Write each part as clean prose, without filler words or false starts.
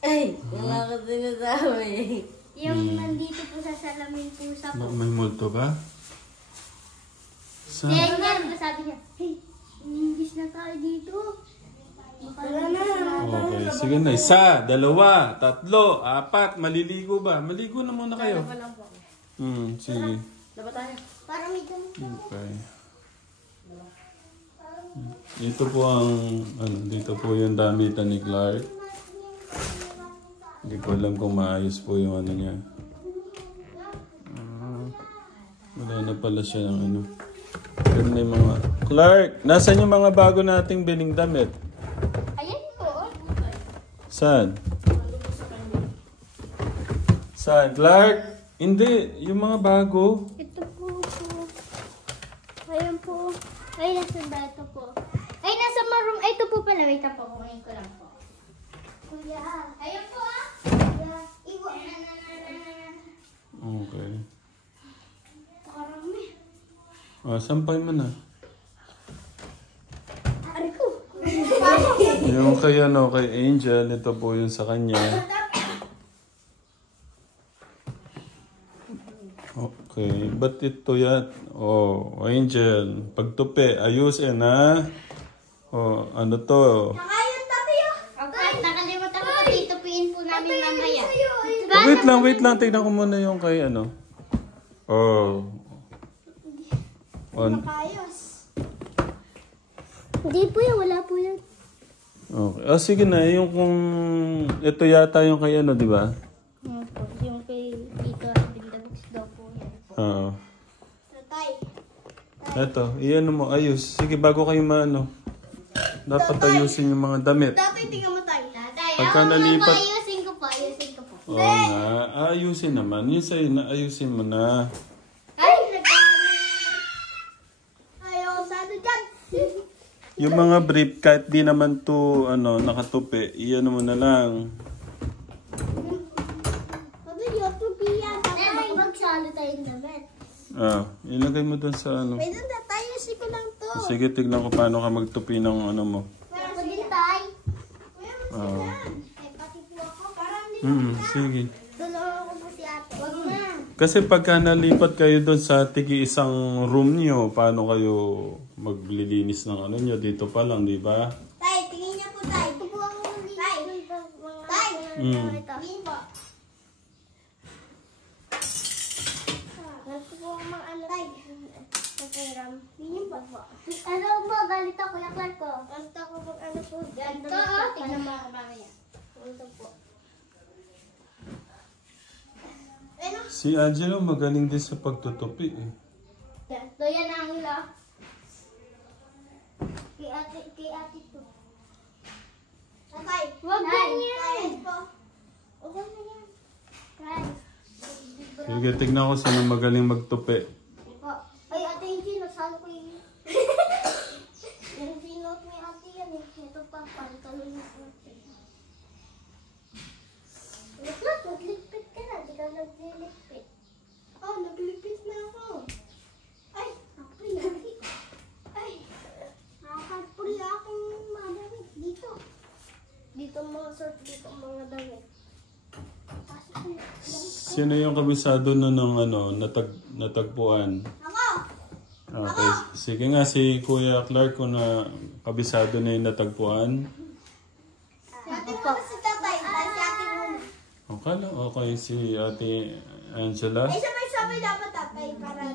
Ay, wala ko sinasabi. Yung nandito po sa salamin po sa po. May multo ba? Saan? Kaya sabi niya, hey, English na tayo dito. Wala na. Okay, sige na. 1, 2, 3, 4. Maliligo ba? Maligo na muna kayo. Wala po. Sige. Dapat tayo. Para may gamit ako. Okay. Dito po ang, dito po yung damitan ni Clark. Hindi ko alam kung maayos po yung ano niya. Wala na pala siya ng ano. Pero may mga... Clark! Nasaan yung mga bago nating biling damit? Ayan po. Saan? Saan? Clark? Hindi. Yung mga bago. Ito po. Ayan po. Ay, nasa bato po. Ay, nasa maroon. Ay, ito po pala. Wait po. Kumain ko lang po. Kuya. Ayan po ah. Kuya. Iwa. Okay. Karami. Sampay mo na. Ari ko. Yung kay ano, kay Angel, ito po yung sa kanya. Okay, ba't ito yan? Oh, Angel, pagtupi, ayusin ha? Oh, ano to? Nakayang tabi ah. Okay, nakalimutan ko titupiin po namin mamaya. Oh, wait lang, tignan ko muna yung kay ano. Oh. Nakayos. Hindi po yan, wala po yan. Okay. Oh, sige na, yung kung ito yata yung kay ano, di ba? Yung kay dito, Bindabugs daw po yan. Oo. Tatay. Eto, iyan mo, ayos. Sige, bago kayo maano. Dapat ayusin yung mga damit. Tatay, tingnan mo tayo. Tatay, Pagka nalipat... ayusin ko po. Oo nga, ayusin naman. Yung sa'yo na, ayusin mo na. Ay, ayaw sana dyan. Yung mga brief, kahit di naman to, nakatupi, iyan mo na lang. Sabi niyo, tupiyan. Tatay, magsalo tayong damit. Ilagay mo dun sa ano. Pwede na tayo, ko lang to. Sige, tignan ko paano ka magtupi ng ano mo. Ako din tay. Oo. Pati po ako. Parang Sige. tulungan ko po si ate. Wag na. Kasi pagka nalipat kayo doon sa tigi isang room nyo, paano kayo maglilinis ng ano nyo? Dito pa lang, di ba? Tay, tingin niya po tay. Ito po ang tay. Tay. Tingin po. Ito po ang mga ano tay. Tingin po po. Ano po, ganito Kuya Clark ko. Ganito ko po ano po. Ganito oh. Tingnan mo ako mamaya. Ganito po. Si Angelo magaling din sa pagtutupi eh. Ito yan ang ilo. Kay ate to. Tatay. Wag ganyan. Okay na yan. Tay. Sige, tignan ko sino magaling magtupi. Ay, ate Angie, nasaan ko yun? Yung sinot may ate yan eh. Ito pa, pantalon yung ate. Nagligpit ka na. Di ka nagliligpit. Oh, nagligpit na ako. Ay, napuli ate. Ay, nakakapuli akong mga damit. Dito. Dito mga sort, dito mga damit. Sino yung kabisado na ng natagpuan? Ako! Okay. Sige nga, si Kuya Clark kung na kabisado na yung natagpuan. Si ate mo si tatay. Si ate mo. Okay lang. Okay, si Ate Angela. Ay, sabay-sabay dapat tatay para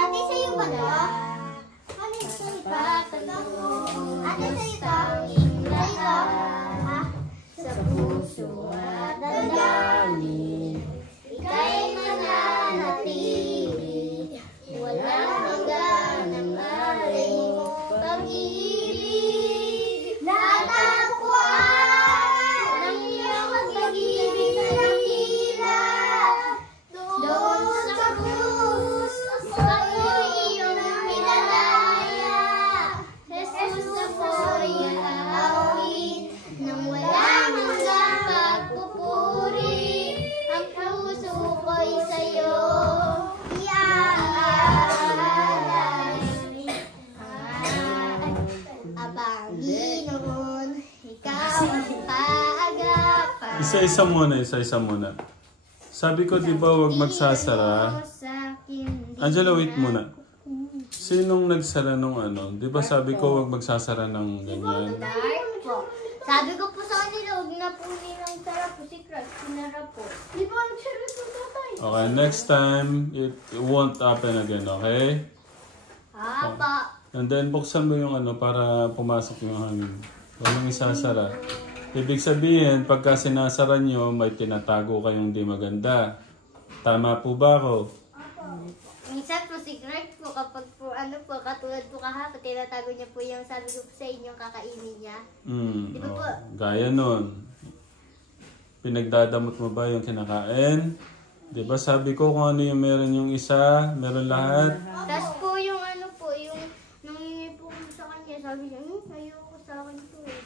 Ate, sa'yo ba to? Ano yung salita? Ate, sa'yo to? Sa'yo to? Sa puso at damdamin, ika'y mananatili, walang Isa-isa muna. Sabi ko, di ba, huwag magsasara? Angela, wait muna. Sinong nagsara nung ano? Di ba sabi ko, huwag magsasara ng ganyan? Dark po. Sabi ko po sa kanila, huwag na po nilang tara po si Craig. Sinara po. Di ba ang sarap po tatay? Okay, next time, it won't happen again, okay? Apa. And then, buksan mo yung ano para pumasok yung hangin. Huwag mong isasara. Ibig sabihin, pagka sinasara nyo, may tinatago kayong di maganda. Tama po ba ako? Minsan po si Craig po, kapag po ano po, katulad po kahapon, tinatago niya po yung sabi ko po sa inyo, kakainin niya. Di ba po? Gaya nun. Pinagdadamot mo ba yung kinakain? Di ba sabi ko kung ano yung meron yung isa, meron lahat? Tapos po yung ano po, yung nangingi po ko sa kanya, sabi niya, ayoko sa akin to eh.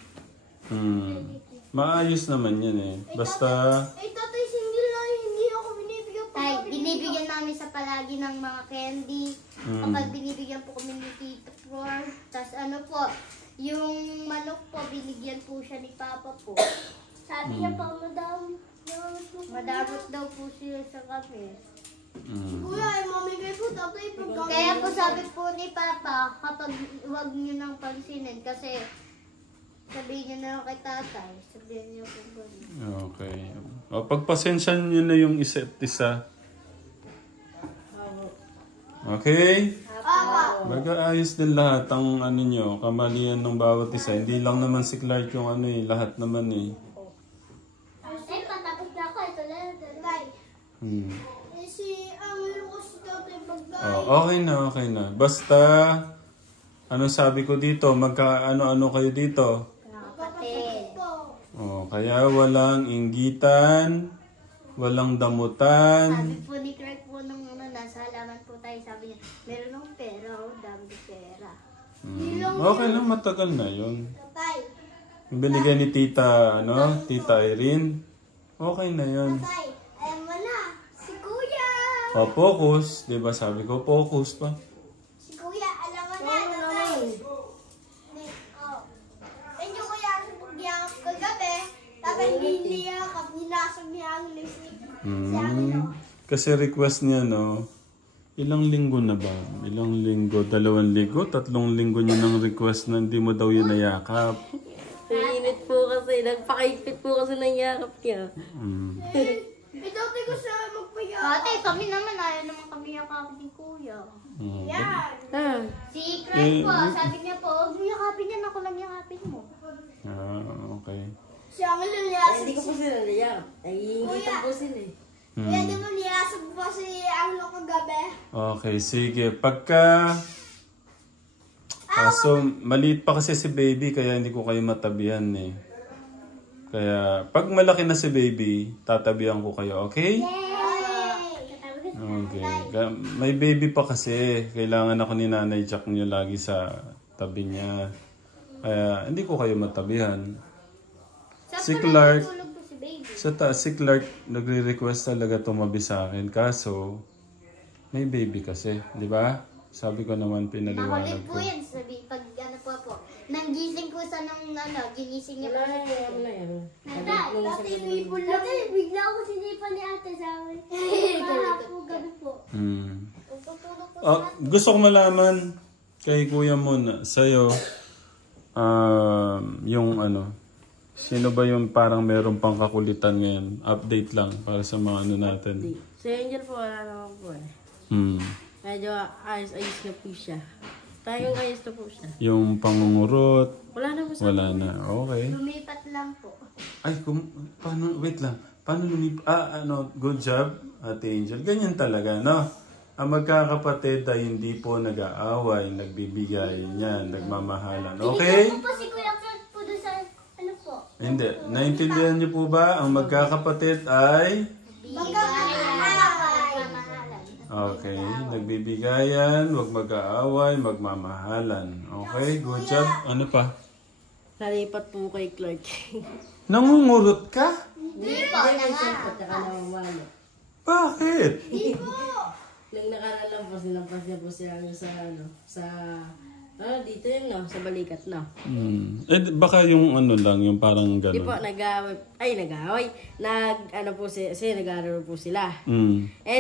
Maayos naman yan eh. Basta... Tatay, hindi ako binibigyan po. Tay, binibigyan namin sa palagi ng mga candy. Kapag binibigyan po kami ni Tito Flor. Tapos ano po, yung manok po, binigyan po siya ni Papa po. Sabi niya pa, madamot daw po siya sa kami. Kuya, mamigay po tatay pagkain. Kaya po sabi po ni Papa, kapag huwag niyo nang pansinin kasi sabihin niyo na kay tatay. Sabihin niyo po gano'n. Okay. O, pagpasensyan nyo na yung isa't isa. Okay? Mag-aayos din lahat ang ano nyo, kamalian ng bawat isa. Hindi lang naman si Clark yung ano eh, lahat naman eh. Ay, patapos na ako. Ito na, tatay. Meron ko si tatay pagkain. Okay na. Basta, ano sabi ko dito, magka-ano-ano kayo dito? Kapatid. Kaya walang inggitan, walang damutan. Sabi po ni Craig po nung nasa halaman po tayo, sabi niya, meron akong pera, dami ng pera. Okay lang, matagal na yun. Tatay. Binigay ni Tita Irene. Okay na yun. Tatay, alam mo na, si Kuya. Focus. Diba sabi ko, focus pa. Si Kuya, alam mo na, tatay. Medyo kuya, sa pagyakap kagabi, tatay niliyakap, nilasag niya ang lisik. Kasi request niya, ilang linggo na ba? Ilang linggo? 2 linggo? 3 linggo niya ng request na hindi mo daw yun nayakap. Init po kasi, nagpakaipit po kasi ng yakap niya. Tatay ko siya magpayakap. Tatay, kami naman, ayaw naman kami yakapin ni Kuya. Yan. Si Craig po, sabi niya po, huwag mo yakapin yan, ako lang yakapin mo. Okay. Siya ang nilasag. Hindi ko po sila nayakap. Naiingitan po sila eh. Kaya di mo nilasag po si Angelo kagabi. Okay, sige. Pagka... so, maliit pa kasi si baby, kaya hindi ko kayo matabihan eh. Kaya, pag malaki na si baby, tatabihan ko kayo, okay? Okay. May baby pa kasi. Kailangan ako ni Nanay Jack niyo lagi sa tabi niya. Kaya, hindi ko kayo matabihan. Si Clark, si Clark nagre-request talaga tumabi sa akin. Kaso, may baby kasi. Di ba? Sabi ko naman, pinaliwanag Makulit ko. po yan, sabi, pag ano po. Nanggising ko sa ginising niya po. Wala yan. Tatay, may bulo. Tatay, bigla ako sinipa ni ate sa amin. Kahapon gabi po. Gusto ko malaman kay Kuya muna, sa'yo, yung sino ba yung parang meron pang kakulitan ngayon? Update lang para sa mga natin. Si Angel po, wala naman po eh. Medyo ayos-ayos na po siya. Tayong ayos na po siya. Yung pangungurot, Wala na po sa wala na. Okay. Lumipat lang po. Ay, paano, wait lang. Paano good job, Ate Angel. Ganyan talaga, no? Ang magkakapatid ay hindi po nag-aaway, nagbibigay niyan, nagmamahalan. Okay? Hindi po si Kuya Clark po doon sa ano po. Hindi. Naintindihan niyo po ba? Ang magkakapatid ay... Okay. Nagbibigayan, huwag mag-aaway, magmamahalan. Okay? Good job. Ano pa? Nalipat po kay Clark. Nangungurot ka? Hindi po, At saka namamalo. Bakit? Nung nakaraan lang po, sinampas niya po sila sa Dito yun, no? Sa balikat, no? Baka yung ano lang, yung parang Di gano'n. po, nag-away. Nag-aaral po sila.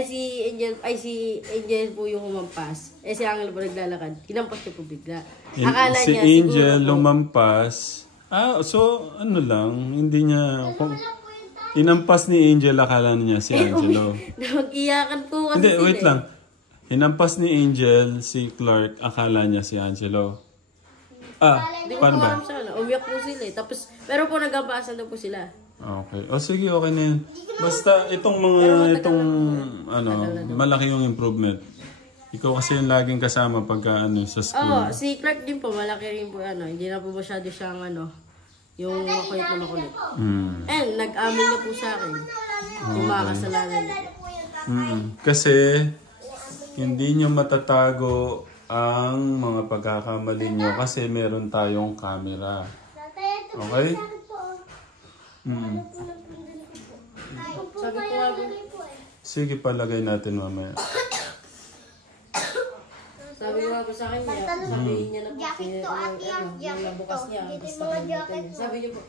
Si Angel po yung humampas. Si Angel po naglalakad. Hinampas niya po bigla. Akala Si niya Angel siguro po, lumampas. So ano lang, hindi niya... Hinampas ni Angel, akala niya si Angelo. nag-iyakan po kasi Hindi, sila. wait lang. Hinampas ni Angel si Clark, akala niya si Angelo. Paano ba? Umiyak po sila eh. Tapos, pero po nag-abasan na po sila. Okay. Sige, okay na yun. Basta itong malaki yung improvement. Ikaw kasi yung laging kasama pagka sa school. Si Clark din po, malaki rin po hindi na po masyado siyang yung makulit na makulit. And nag-amin na po sa akin. Yung mga kasalanan niya. Kasi hindi nyo matatago ang mga pagkakamali nyo kasi meron tayong camera. Okay? Sabi ko nga po, Sige, palagay natin mamaya. sabi ko nga po sa kanya, sabihin niya na po yung nabukas niya. Sabi niya po,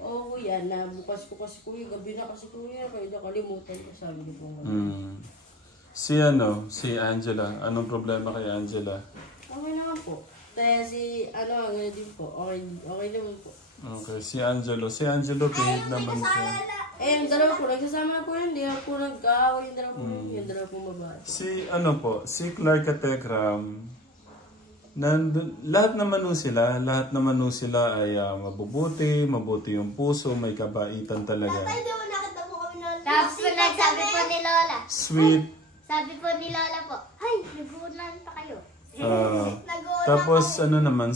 kuya, nabukas ko kasi kuya, gabi na kasi kuya, kaya nakalimutan ko. Sabi niya po. Si Angela. Anong problema kay Angela? Okay naman po. Kaya gano'n din po. Okay naman po. Okay, si Angelo. Si Angelo, kahit naman siya. Yung dalawa po, nagsasama na po yun. Hindi na po nag-aaway yung dalawa po. Yung dalawa po babae. Si Clark at Tekram, lahat naman nun sila ay mabuti yung puso, may kabaitan talaga. Tapos nagsabi po ni Lola. Sweet. Sabi po ni Lola po, ay, naguunan pa kayo. Tapos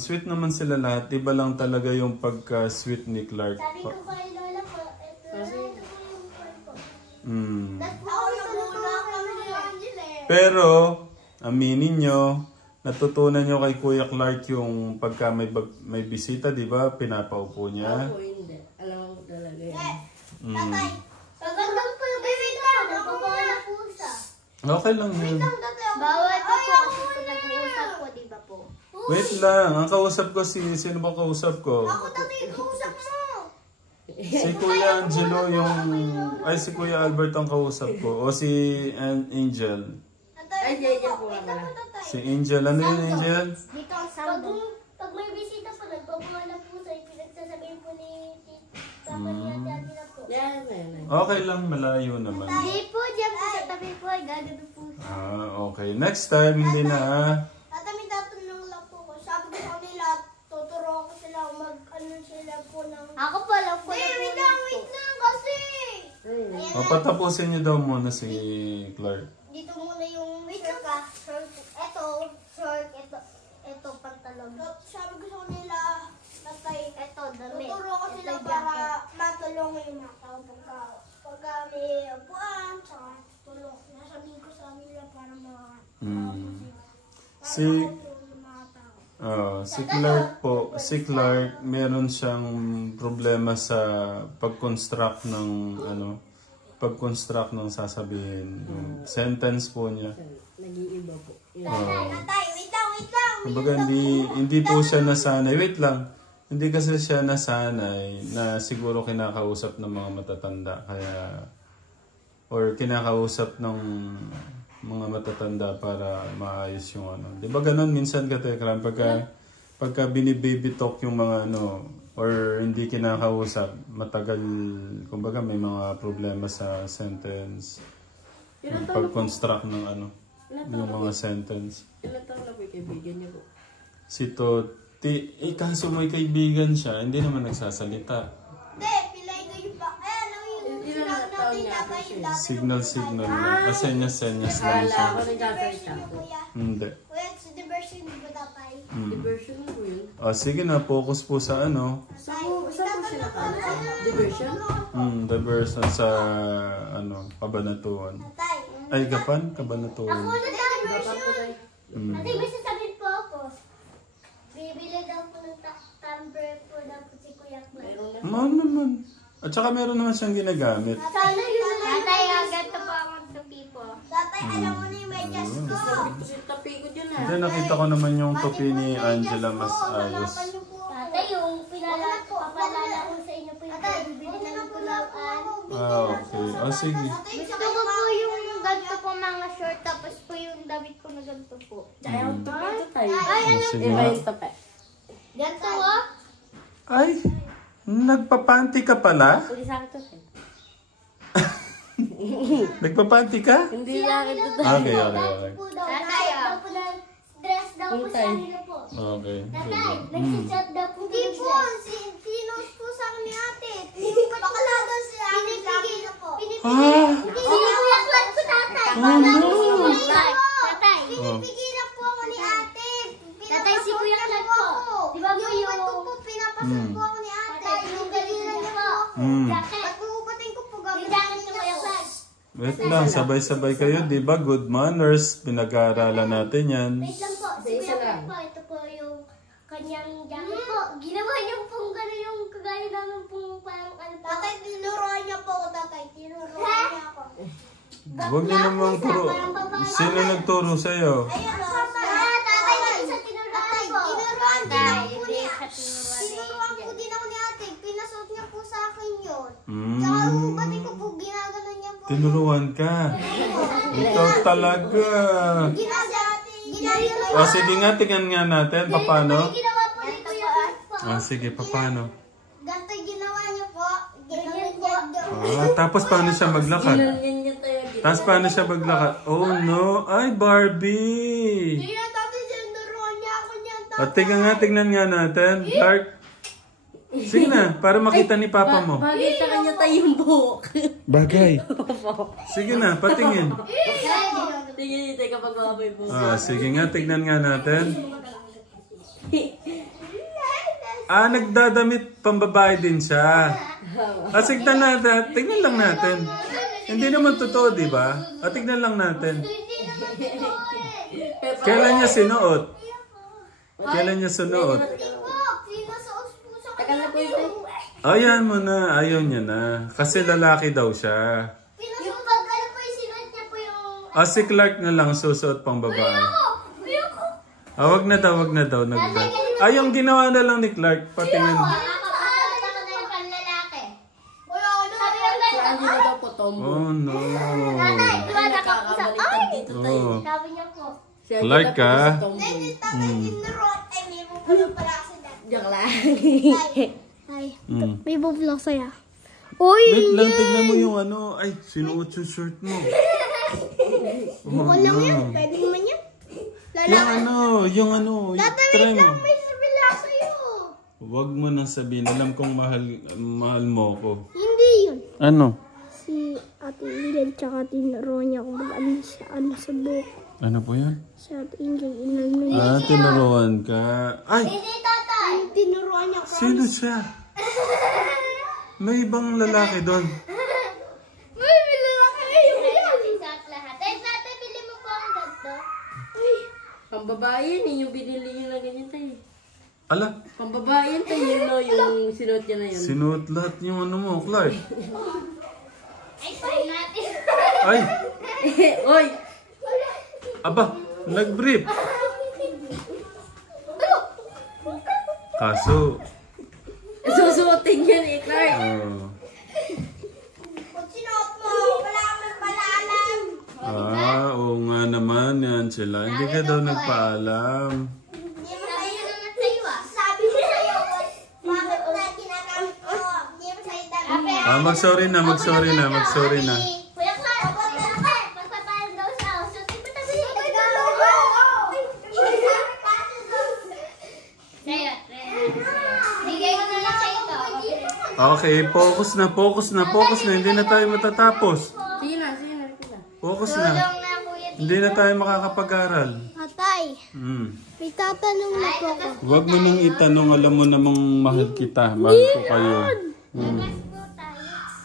sweet naman sila lahat. Iba lang talaga yung pagka-sweet ni Clark. Sabi ko kay Lola po, ito po yung friend po. Pero, aminin nyo, natutunan nyo kay Kuya Clark yung pagka may bisita, di ba? Pinapaupo niya. Ako hindi. Alam ko talaga yun. Tatay, pagandang po yung bisita, napabawa na pusa. Okay lang yun. Bawal po po kasi po nag-uusap po, di ba po? Wait lang, ang kausap ko sino ba kausap ko? Ako tatay, kausap mo. Si Kuya Angelo si Kuya Albert ang kausap ko. O si Angel. Ay, po nga pala. Si Angel, ano yun Angel? Dito ang sound. Pag may bisita po, nagbabawa na pusa, pinagsasabihin po ni Tita niya, daddy na po. Yan. Okay lang, malayo naman. Hindi po, diyan po sa tabi po, gagano po. Okay. Next time, hindi na Tata, may tatanong lang po ko. Sabi ko sa kanila, tuturo ko sila sila po ng... Ako po lang po. Wait lang kasi! Patapusin niyo daw muna si Clark. Dito muna yung short. Ito pantalon. Sabi ko sa kanila, tatay, ito damit. Tuturo ko sila para matulungan yung mga tao pagka may upuan, tsaka tulong. Nasabihin ko sa kanila para Si Clark meron siyang problema sa pag-construct ng sasabihin. Sentence po niya. Nag-iiba po. Tatay, wait lang. Kumbaga hindi po siya nasanay. Wait lang. Hindi kasi siya nasanay na siguro kinakausap ng mga matatanda. Or kinakausap ng mga matatanda para maayos yung Di ba ganun minsan ka Tekram? Pagka binibaby talk yung mga or hindi kinakausap, matagal, kumbaga may mga problema sa sentence. Yung pag-construct ng yung mga sentence. Ilan taon na po yung kaibigan niyo po? Si Toti, kaso may kaibigan siya, hindi naman nagsasalita. Hindi, pilay ko yung pa. Yung sinabi natin tatay yung dati. Signal lang. Senyas lang Akala siya. ko nagsasalita po. Hindi. Kuya, si diversion di ba tatay? Diversion po yun. Sige na, focus po sa Saan po sila kala? Diversion? Diversion sa Kabanatuan. Tatay. Ay, Kabanatuan. Ako na diversion. Dapat po tayo. Tatay, may sasabihin po ako. Bibili daw po ng tumbler po daw po si Kuya Clark. Mahal naman. At saka meron naman siyang ginagamit. Tatay, agad po ako tupi po. Tatay, alam mo na yung medyas Sabi ko si tapi ko dyan Hindi, nakita ko naman yung tupi ni Angela mas ayos. Tatay, yung papalala ko sa inyo po yung bibili ng pulauan. Ah, okay. Oh, sige. Gusto ko po yung ganito po mga short, tapos po yung damit ko na ganito po. Tsaka yung tapi ito tayo. Oh, sige Iba nga. yung tapi. Ganito ah. Ay, nagpapanti ka pala? Hindi sa akin ito tayo. Nagpapanti ka? Hindi sa akin ito tayo. Okay, okay, okay. Tatay, dress daw po sa kanila po. Okay. Tatay, nagsisat daw po. Hindi po, sinos po sa akin ni ate. Bakala daw si ate. Ah! Pinipigil po tatay. Oh, no! Tatay, pinipigilan po ako ni ate. Tatay, si Kuya Clark po. Di ba po yung po, pinapasok po ako ni ate. Pinipigilan niya po. Pagpuputin ko po gawin. Yung jacket ni Kuya Clark. Wait lang, sabay-sabay kayo, di ba? Good manners, pinag-aaralan natin yan. Wait lang po, si Kuya Clark po. Ito po yung kanyang jacket po. Ginawa niya pong gano'n yung kagaya namin pong parang ano po. Tatay, tinuruan niya po ako, tatay. Tinuruan niya ako. Huwag niyo namang turo. Sino nagturo sa'yo? Ayun o. Tatay, isa tinuruan po. Tinuruan din ako po ni Tinuruan po din ako ni ate. Pinasuot niya po sa akin yun. Tsaka pati ko po ginagano niya po. Tinuruan ka. Ikaw talaga. Ginagano O sige nga, tingnan nga natin, paano? ginawa po ni Kuya Clark po. Ah, sige, paano? Ganito ginawa niya po. Ganyan po. Ah, tapos paano siya maglakad? Ganyan niya tayo. Tapos paano siya maglakad? Oh no! Ay, Barbie! Kaya tatay, tinuruan niya ako niyan. O, tingnan nga natin. Clark. Sige na, para makita ni Papa mo. Bagay sa kanya tayo yung buhok. Bagay. Sige na, patingin. Tingnan niyo tayo kapag mabay po. Ah, sige nga, tignan nga natin. Ah, nagdadamit pambabae din siya. Ah, tignan natin. Tignan lang natin. Hindi naman totoo, di ba? Ah, tignan lang natin. Kailan niya sinuot? Kailan niya sinuot? Tagal na po ito. Ayan mo na, ayaw niya na. Kasi lalaki daw siya. Yung pagkala po yung sinuot niya po yung... Ah, si Clark na lang susuot pang babae. Ah, wag na daw. Ah, yung ginawa na lang ni Clark, patingin. Si Angela daw po, tombo. Oh no. Nakakabaliktad dito tayo. Oh. Sabi niya po. Si Angela Clark po ka? si tombo. Joke lang. Mm. May vlog saya. Uy! Wait lang, tignan mo yung ano. Ay, sinuot yung shirt mo. Bukol lang yan. Pwede naman yan. Yung try mo. May sabila sa'yo. Wag mo nang sabihin. Alam kong mahal mo ko. Hindi yun. Ano? Si Ate Ingrid tsaka tinuruan niya kung mag-ano sa buhok. Ano po yan? Si Ate Ingrid, inano niya. Ah, tinuruan ka. Ay! Hindi, tatay! Tinuruan niya ko. Sino siya? May ibang lalaki doon. May lalaki kayo yan! Isat lahat. Eh, tatay, bili mo po ang ganito. Pambabae yun eh, yung binili niyo na ganyan tayo. Ala, Pambabae yun tayo, yun no, yung sinuot niya na yun. sinuot lahat yung ano mo, Clark. Ay, try natin. Ay! Oy! Aba, nag-brief. Kaso, Susuotin yan eh, Clark. Kung sinuot mo, wala kang pala-alam. oo nga naman yan sila. Hindi ka daw nagpaalam. Hindi mo sa'yo naman sa'yo ah. Sabi ko sa'yo, bakit na ginagamit ko? Hindi mo sa'yo dami. Ah, magsorry na. Kuya Clark, magpapalam daw siya. So, tipo tabi. Sa'yo, bigay ko na lang sa'yo to. Okay, focus na. Hindi na tayo matatapos. Sige na. Focus Tulong na. na, kuya. Hindi na tayo makakapag-aral. Tatay, Hmm. may tatanong na po ako. Huwag mo nang itanong, alam mo namang mahal kita. Mahal ko kayo.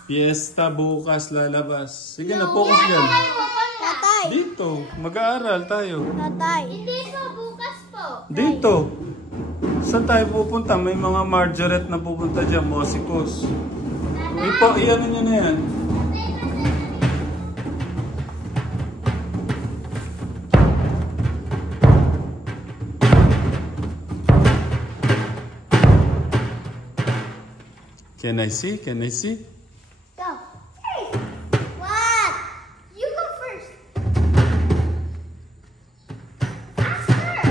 Fiesta bukas lalabas. Sige na, focus dyan. Tatay, Dito, mag-aaral tayo. tatay. Hindi po, bukas po. Dito. Saan tayo pupunta? May mga Margaret na pupunta dyan, Mosikos. Iyan nyo na yan. Can I see? Can I see? Go. What? You go first. Faster.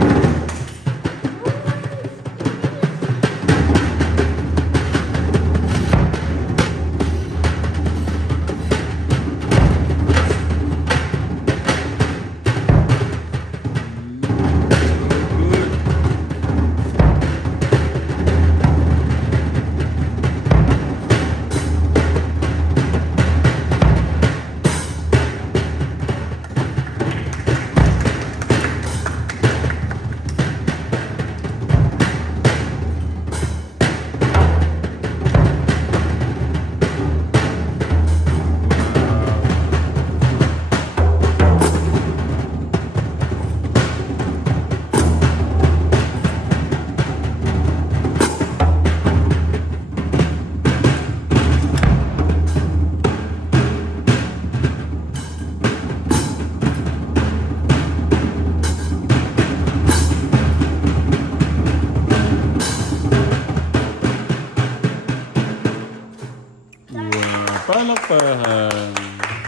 Palakpakan.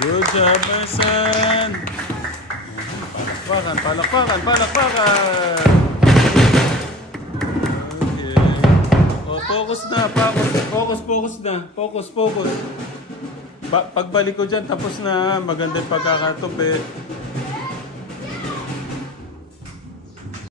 Good job, my son. Palakpakan, palakpakan, palakpakan. Okay. Oh, focus na, focus na. Focus. Pagbalik ko dyan, tapos na. Maganda yung pagkakatupi.